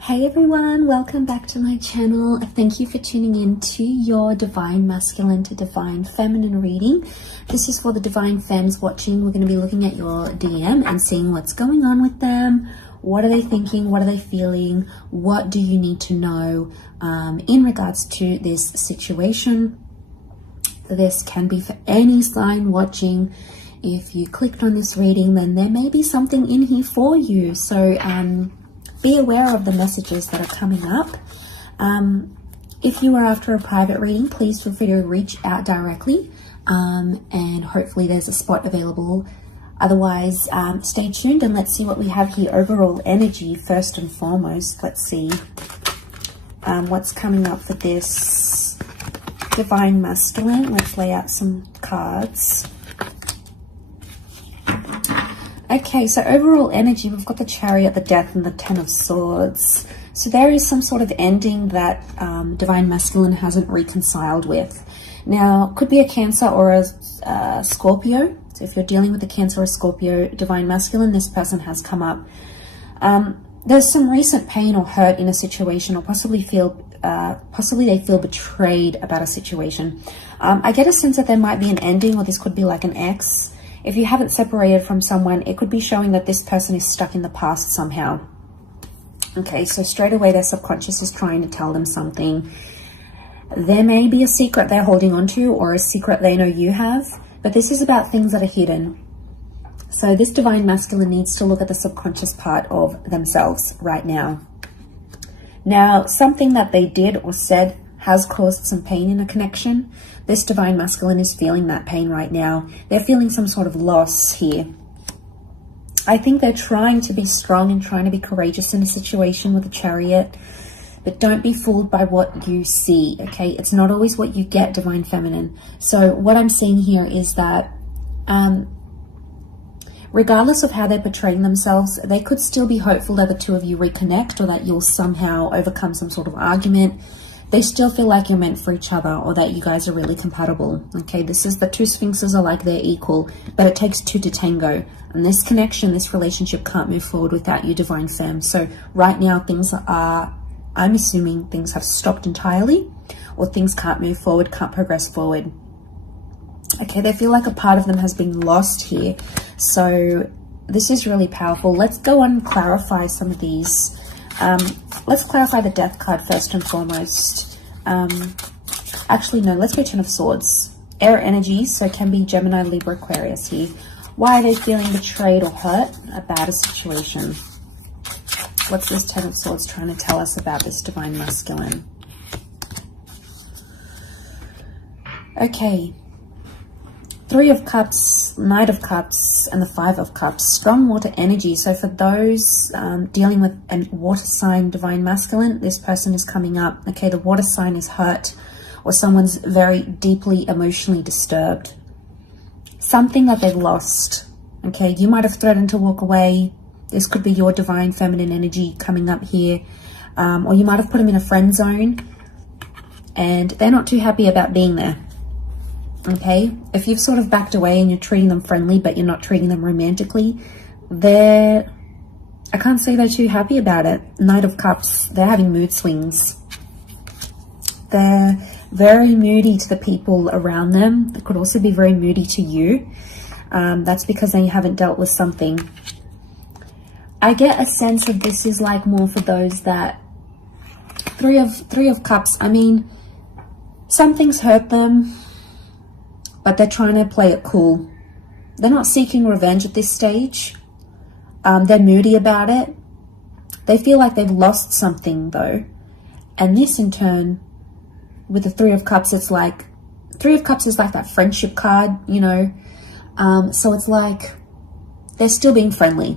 Hey everyone, welcome back to my channel. Thank you for tuning in to your Divine Masculine to Divine Feminine reading. This is for the Divine Femmes watching. We're going to be looking at your DM and seeing what's going on with them. What are they thinking? What are they feeling? What do you need to know in regards to this situation? This can be for any sign watching. If you clicked on this reading, then there may be something in here for you. So be aware of the messages that are coming up. If you are after a private reading, please feel free to reach out directly, and hopefully there's a spot available. Otherwise, stay tuned and let's see what we have here. Overall energy, first and foremost. Let's see what's coming up for this Divine Masculine. Let's lay out some cards. Okay, so overall energy, we've got the Chariot, the Death, and the Ten of Swords. So there is some sort of ending that Divine Masculine hasn't reconciled with. Now, could be a Cancer or a Scorpio. So if you're dealing with a Cancer or a Scorpio, Divine Masculine, this person has come up. There's some recent pain or hurt in a situation, or possibly they feel betrayed about a situation. I get a sense that there might be an ending, or this could be like an ex. If you haven't separated from someone, it could be showing that this person is stuck in the past somehow. Okay, so straight away their subconscious is trying to tell them something. There may be a secret they're holding on to, or a secret they know you have, but this is about things that are hidden. So this Divine Masculine needs to look at the subconscious part of themselves right now. Now, something that they did or said has caused some pain in a connection. This Divine Masculine is feeling that pain right now. They're feeling some sort of loss here. I think they're trying to be strong and trying to be courageous in a situation with a Chariot, but don't be fooled by what you see, okay? It's not always what you get, Divine Feminine. So what I'm seeing here is that regardless of how they're portraying themselves, they could still be hopeful that the two of you reconnect, or that you'll somehow overcome some sort of argument. They still feel like you're meant for each other, or that you guys are really compatible. Okay, this is the two Sphinxes are like they're equal, but it takes two to tango. And this connection, this relationship can't move forward without you, Divine Femme. So right now things are, I'm assuming things have stopped entirely, or things can't move forward, can't progress forward. Okay, they feel like a part of them has been lost here. So this is really powerful. Let's go on and clarify some of these. Let's clarify the Death card first and foremost. Actually, no, let's go Ten of Swords. Air energy, so it can be Gemini, Libra, Aquarius here. Why are they feeling betrayed or hurt about a situation? What's this Ten of Swords trying to tell us about this Divine Masculine? Okay. Three of Cups, Knight of Cups, and the Five of Cups. Strong water energy. So for those dealing with a water sign Divine Masculine, this person is coming up. Okay, the water sign is hurt, or someone's very deeply emotionally disturbed. Something that they've lost. Okay, you might have threatened to walk away. This could be your Divine Feminine energy coming up here. Or you might have put them in a friend zone, and they're not too happy about being there. Okay, if you've sort of backed away and you're treating them friendly, but you're not treating them romantically, I can't say they're too happy about it. Knight of Cups, they're having mood swings. They're very moody to the people around them. They could also be very moody to you. That's because they haven't dealt with something. I get a sense of this is like more for those that Three of Cups. I mean, something's hurt them, but they're trying to play it cool. They're not seeking revenge at this stage. They're moody about it. They feel like they've lost something though. And this in turn, with the Three of Cups, it's like, Three of Cups is like that friendship card, you know. So it's like, they're still being friendly.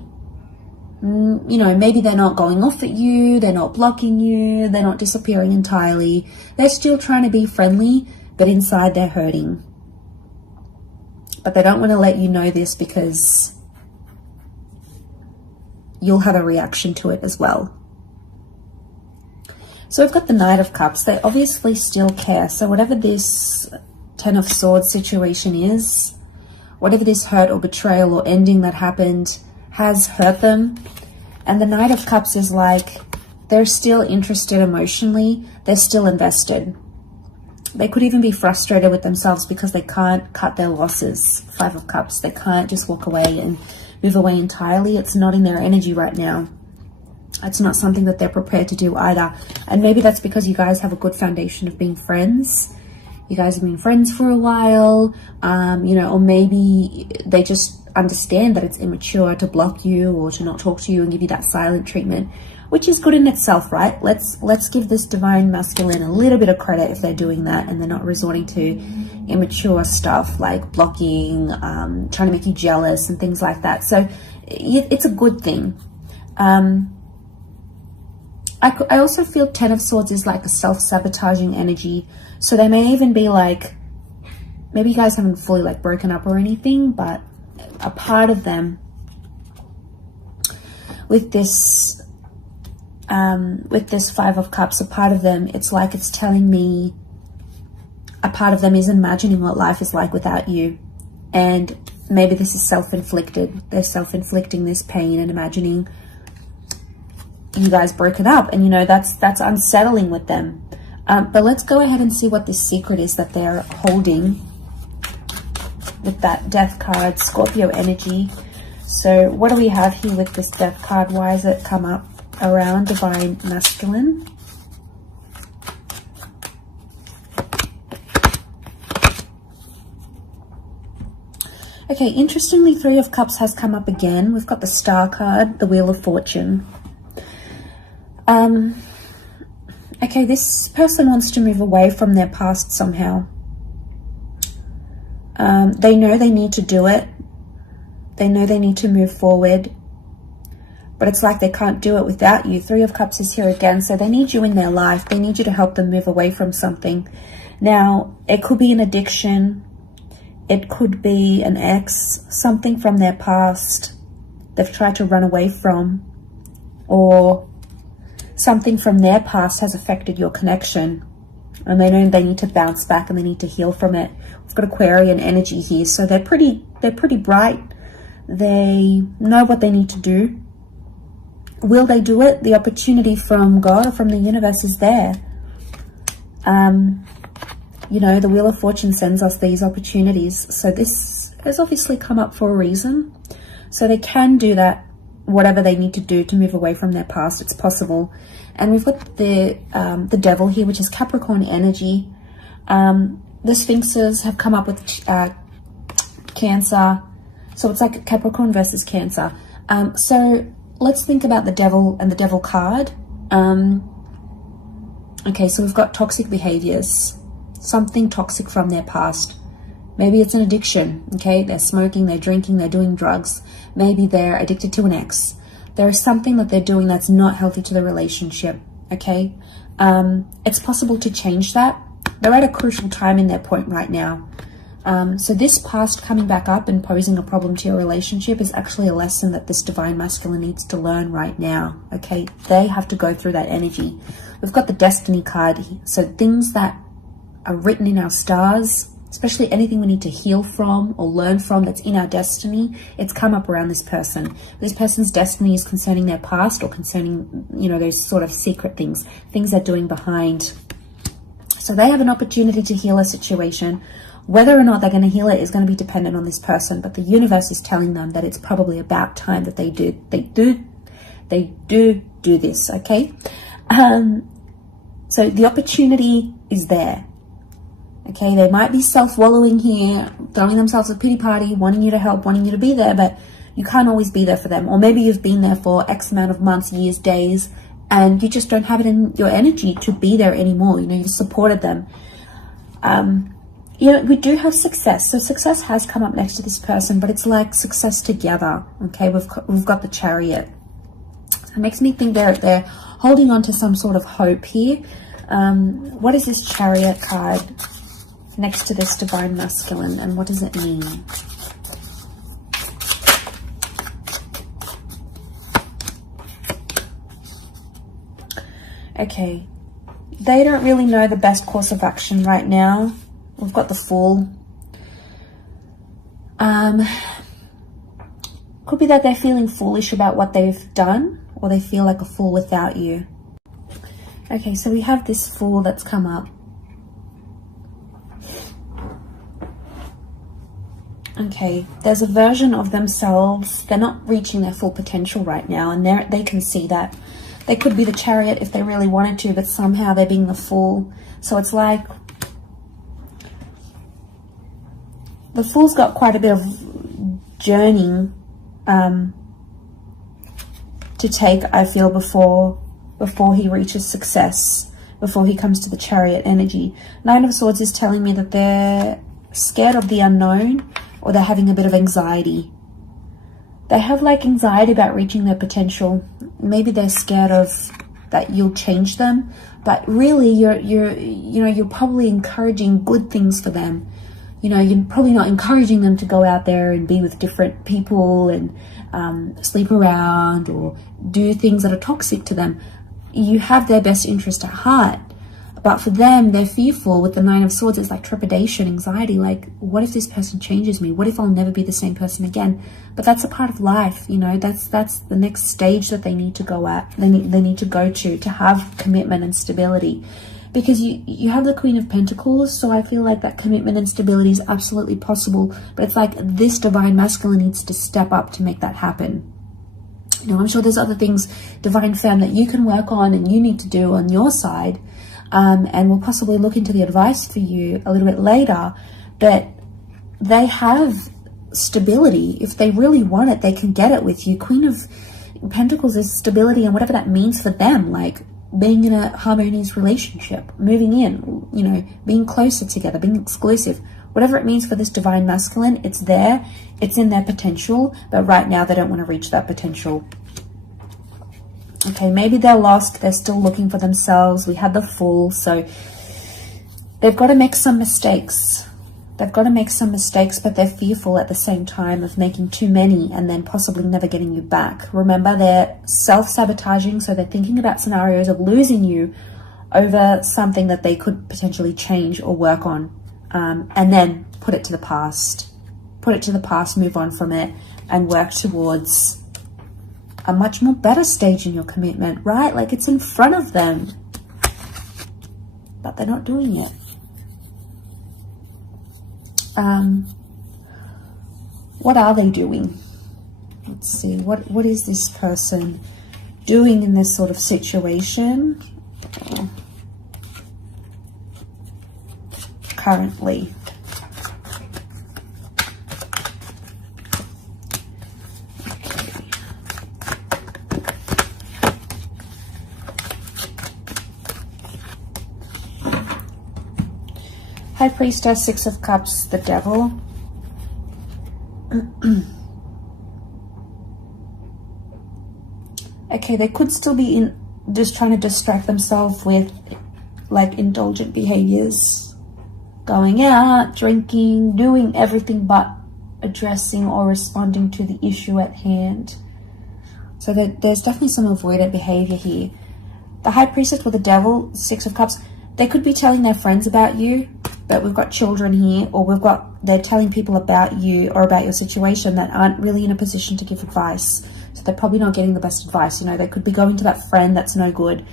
You know, maybe they're not going off at you. They're not blocking you. They're not disappearing entirely. They're still trying to be friendly, but inside they're hurting. But they don't want to let you know this because you'll have a reaction to it as well. So we've got the Knight of Cups. They obviously still care. So whatever this Ten of Swords situation is, whatever this hurt or betrayal or ending that happened has hurt them. And the Knight of Cups is like, They're still interested emotionally. They're still invested. They could even be frustrated with themselves because they can't cut their losses. 5 of Cups. They can't just walk away and move away entirely. It's not in their energy right now. It's not something that they're prepared to do either. And maybe that's because you guys have a good foundation of being friends. You guys have been friends for a while, you know, or maybe they just understand that it's immature to block you or to not talk to you and give you that silent treatment, which is good in itself, right? Let's give this divine masculine a little bit of credit if they're doing that and they're not resorting to immature stuff like blocking, trying to make you jealous and things like that. So it's a good thing. I also feel 10 of Swords is like a self-sabotaging energy. So they may even be like, maybe you guys haven't fully like broken up or anything, but a part of them with this 5 of Cups, a part of them, it's like it's telling me a part of them is imagining what life is like without you. And maybe this is self-inflicted. They're self-inflicting this pain and imagining you guys broken up, and you know that's unsettling with them. But let's go ahead and see what this secret is that they're holding with that Death card, Scorpio energy. So what do we have here with this Death card? Why has it come up around divine masculine? Okay, interestingly, 3 of Cups has come up again. We've got the Star card, the Wheel of Fortune. Okay, this person wants to move away from their past somehow. They know they need to do it. They know they need to move forward. But it's like they can't do it without you. 3 of Cups is here again, so they need you in their life. They need you to help them move away from something. Now, it could be an addiction. It could be an ex, something from their past they've tried to run away from, or something from their past has affected your connection and they know they need to bounce back and they need to heal from it. We've got Aquarian energy here, so they're pretty bright. They know what they need to do. Will they do it? The opportunity from God or from the universe is there. You know, the Wheel of Fortune sends us these opportunities, so this has obviously come up for a reason. So they can do that, whatever they need to do to move away from their past. It's possible. And we've got the Devil here, which is Capricorn energy. The Sphinxes have come up with Cancer, so it's like Capricorn versus Cancer. So let's think about the Devil and the Devil card. Okay, so we've got toxic behaviors, something toxic from their past. Maybe it's an addiction, okay? They're smoking, they're drinking, they're doing drugs. Maybe they're addicted to an ex. There is something that they're doing that's not healthy to the relationship, okay? It's possible to change that. They're at a crucial time in their point right now. So this past coming back up and posing a problem to your relationship is actually a lesson that this divine masculine needs to learn right now, okay? They have to go through that energy. We've got the Destiny card, so things that are written in our stars, especially anything we need to heal from or learn from that's in our destiny, it's come up around this person. This person's destiny is concerning their past or concerning, you know, those sort of secret things they're doing behind. So they have an opportunity to heal a situation. Whether or not they're going to heal it is going to be dependent on this person, but the universe is telling them that it's probably about time that they do this, okay? So the opportunity is there. Okay, they might be self-wallowing here, throwing themselves a pity party, wanting you to help, wanting you to be there, but you can't always be there for them. Or maybe you've been there for X amount of months, years, days, and you just don't have it in your energy to be there anymore. You know, you've supported them. You know, we do have success. So success has come up next to this person, but it's like success together. Okay, we've got the Chariot. It makes me think they're holding on to some sort of hope here. What is this Chariot card next to this divine masculine, and what does it mean? Okay, they don't really know the best course of action right now. We've got the Fool. Could be that they're feeling foolish about what they've done, or they feel like a fool without you. Okay, so we have this Fool that's come up. Okay, there's a version of themselves. They're not reaching their full potential right now, and they can see that. They could be the Chariot if they really wanted to, but somehow they're being the Fool. So it's like the Fool's got quite a bit of journeying to take, I feel, before he reaches success, before he comes to the Chariot energy. Nine of Swords is telling me that they're scared of the unknown, or they're having a bit of anxiety. They have like anxiety about reaching their potential. Maybe they're scared of that you'll change them, but really you're probably encouraging good things for them. You know, you're probably not encouraging them to go out there and be with different people and sleep around or do things that are toxic to them. You have their best interest at heart. But for them, they're fearful. With the Nine of Swords, it's like trepidation, anxiety. Like, what if this person changes me? What if I'll never be the same person again? But that's a part of life, you know. That's the next stage that they need to go at. They need to go to have commitment and stability. Because you have the Queen of Pentacles, so I feel like that commitment and stability is absolutely possible. But it's like this Divine Masculine needs to step up to make that happen. Now, I'm sure there's other things, Divine Femme, that you can work on and you need to do on your side. And we'll possibly look into the advice for you a little bit later. But they have stability. If they really want it, they can get it with you. Queen of Pentacles is stability, and whatever that means for them, like being in a harmonious relationship, moving in, you know, being closer together, being exclusive, whatever it means for this Divine Masculine, it's there, it's in their potential, but right now they don't want to reach that potential. Okay, maybe they're lost, they're still looking for themselves. We had the Fool, so they've got to make some mistakes. They've got to make some mistakes, but they're fearful at the same time of making too many and then possibly never getting you back. Remember, they're self-sabotaging, so they're thinking about scenarios of losing you over something that they could potentially change or work on, and then put it to the past. Put it to the past, move on from it, and work towards a much more better stage in your commitment, right? Like, it's in front of them, but they're not doing it. What are they doing? Let's see, what is this person doing in this sort of situation currently? High Priestess, Six of Cups, the Devil. Okay, they could still be just trying to distract themselves with like indulgent behaviors. Going out, drinking, doing everything but addressing or responding to the issue at hand. So there's definitely some avoidant behavior here. The High Priestess with the Devil, Six of Cups, they could be telling their friends about you, but we've got children here, or they're telling people about you or about your situation that aren't really in a position to give advice. So they're probably not getting the best advice. You know, they could be going to that friend that's no good.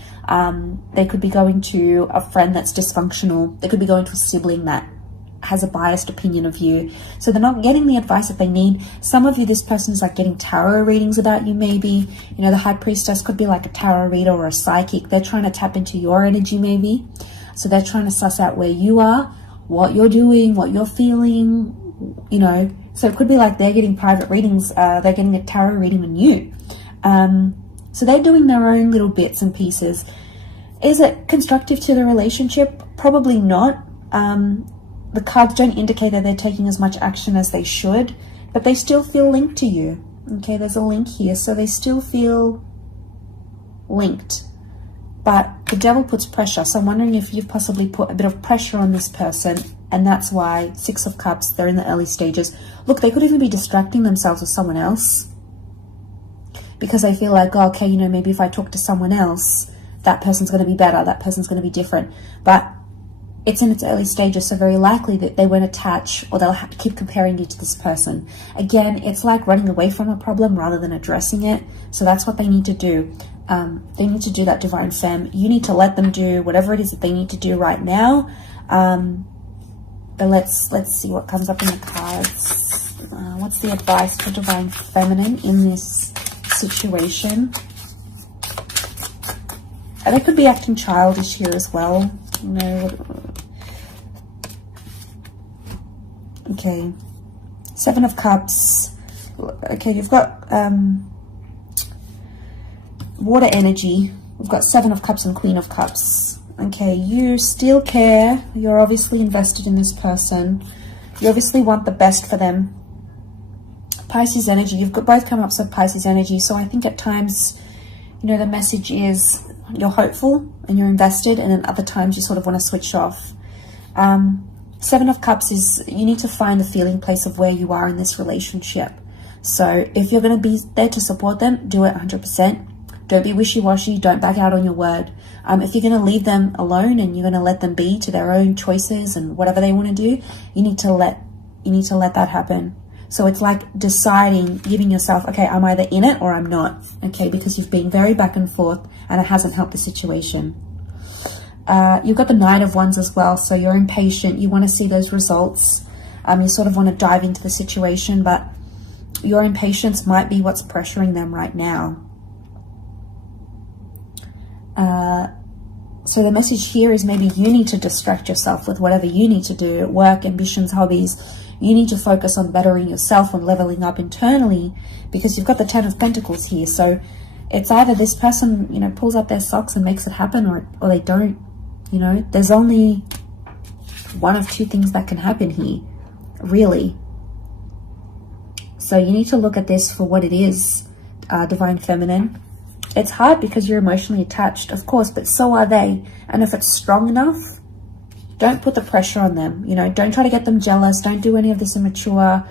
They could be going to a friend that's dysfunctional. They could be going to a sibling that has a biased opinion of you. So they're not getting the advice that they need. Some of you, this person is like getting tarot readings about you maybe. You know, the High Priestess could be like a tarot reader or a psychic. They're trying to tap into your energy maybe. So they're trying to suss out where you are, what you're doing, what you're feeling, you know. So it could be like they're getting private readings, they're getting a tarot reading on you. So they're doing their own little bits and pieces. Is it constructive to the relationship? Probably not. The cards don't indicate that they're taking as much action as they should, but they still feel linked to you. Okay, there's a link here, so they still feel linked. But the Devil puts pressure, so I'm wondering if you've possibly put a bit of pressure on this person, and that's why Six of Cups, they're in the early stages. Look, they could even be distracting themselves with someone else because they feel like, oh, okay, you know, maybe if I talk to someone else, that person's going to be better, that person's going to be different. But it's in its early stages, so very likely that they won't attach, or they'll have to keep comparing you to this person. Again, it's like running away from a problem rather than addressing it. So that's what they need to do. They need to do that, Divine Femme. You need to let them do whatever it is that they need to do right now. But let's see what comes up in the cards. What's the advice for Divine Feminine in this situation? They could be acting childish here as well. You know. Okay. 7 of Cups. Okay, you've got water energy. We've got 7 of Cups and Queen of Cups. Okay, you still care. You're obviously invested in this person. You obviously want the best for them. Pisces energy. You've got both come up with Pisces energy. So I think at times, you know, the message is you're hopeful and you're invested, and then other times you sort of want to switch off. 7 of Cups is you need to find the feeling place of where you are in this relationship. So if you're going to be there to support them, do it 100%. Don't be wishy-washy. Don't back out on your word. If you're going to leave them alone and you're going to let them be to their own choices and whatever they want to do, you need to let that happen. So it's like deciding, giving yourself, okay, I'm either in it or I'm not. Okay, because you've been very back and forth and it hasn't helped the situation. You've got the Knight of Wands as well, so you're impatient. You want to see those results. You sort of want to dive into the situation, but your impatience might be what's pressuring them right now. So the message here is maybe you need to distract yourself with whatever you need to do, work, ambitions, hobbies. You need to focus on bettering yourself and leveling up internally, because you've got the 10 of Pentacles here. So it's either this person, you know, pulls up their socks and makes it happen, or they don't. You know, there's only one of two things that can happen here, really. So you need to look at this for what it is, Divine Feminine. It's hard because you're emotionally attached, of course, but so are they. And if it's strong enough, don't put the pressure on them. You know, don't try to get them jealous. Don't do any of this immature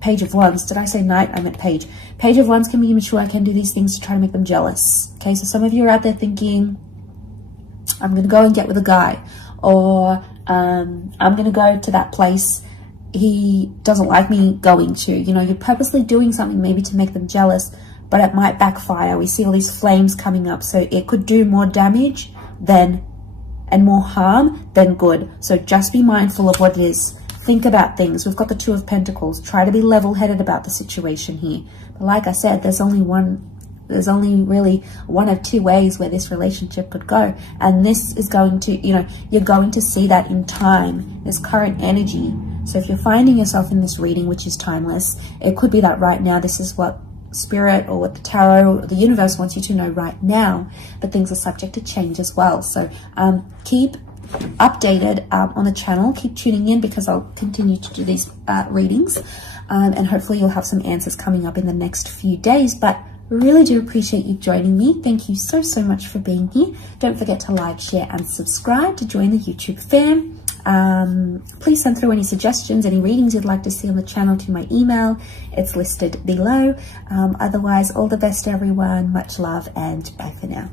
Page of Wands. Did I say Knight? I meant Page. Page of Wands can be immature, can do these things to try to make them jealous. Okay, so some of you are out there thinking, I'm going to go and get with a guy, or I'm going to go to that place he doesn't like me going to. You know, you're purposely doing something maybe to make them jealous, but it might backfire. We see all these flames coming up, so it could do more damage and more harm than good. So just be mindful of what it is. Think about things. We've got the 2 of Pentacles. Try to be level-headed about the situation here. But like I said, there's only really one of two ways where this relationship could go. And this is going to, you know, you're going to see that in time, this current energy. So if you're finding yourself in this reading, which is timeless, it could be that right now this is what Spirit or what the tarot or the universe wants you to know right now, but things are subject to change as well. So keep updated on the channel. Keep tuning in, because I'll continue to do these readings, and hopefully you'll have some answers coming up in the next few days. But really do appreciate you joining me. Thank you so much for being here. Don't forget to like, share and subscribe to join the YouTube fam. Please send through any suggestions, any readings you'd like to see on the channel to my email. It's listed below. Otherwise, all the best everyone. Much love and bye for now.